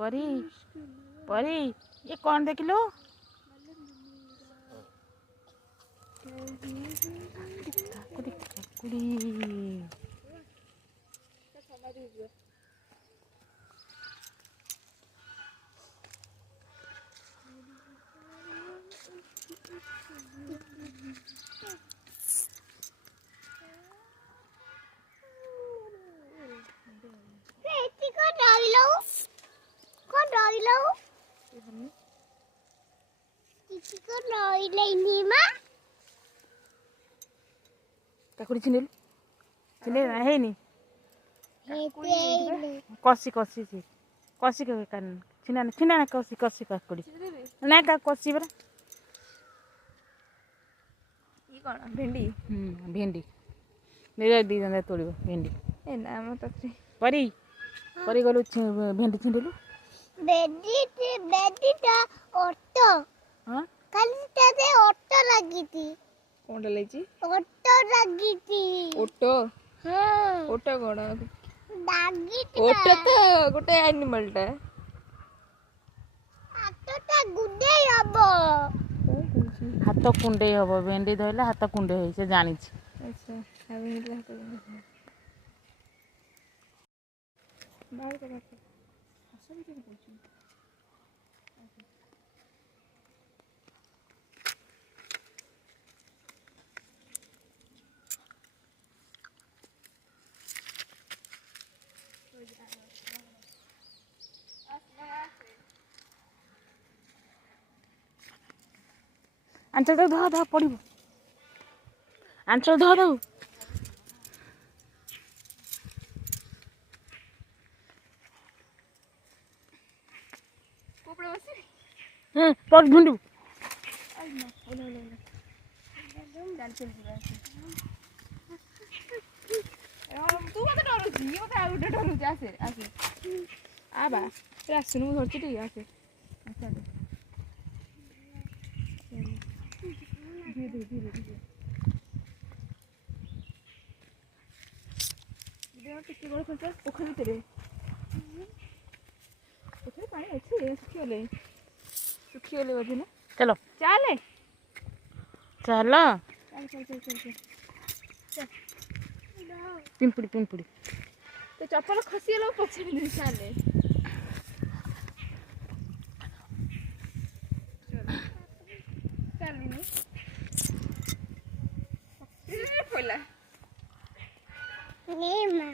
परी परी ये कौन देख लो कुड़ी काकुड़ी छिंडेलु छिंडे है नी कसी कसी सी कसी के कान छिना छिना कसी कसी काकुड़ी ना का कसी बरा ई कोन भेंडी भेंडी मेरे दी जंदे तोड़िबो भेंडी ए ना म तत्री परी परी गलु भेंडी छिंडेलु बेटी ता ऑटो हां कल ते ऑटो लगी थी कोन लेची ऑटो लगी थी ओटो हां ओटो कोन दागी थी ओटो तो गोटे एनिमल टा ऑटो ता गुडे हबो हाथ कुंडे हम भेंडी धरले हाथ कुंडे हो से जानी अच्छा अब निकला तो बाहर का बात असली के पूछूं आंचल तो धो धो पड़ो आंचल धो दो कोपड़े बसे पड़ झुंडू आई ना ओले ओले चल चल तू मत डरू छी ये मत आउट डरू छी आसे आसे आबा रे सुनु धरती ठीक आसे अच्छा धीरे धीरे धीरे देवा कितने बड़े खर्चा पोखरी तेरे पोखरी पानी अच्छे सुखी ओले बजे ना चलो चले चलो चल चल चल चल चल पिंपुड़ी पिंपुड़ी तो चप्पल खसी गलो पछे नहीं चले चल नहीं खोला नहीं मां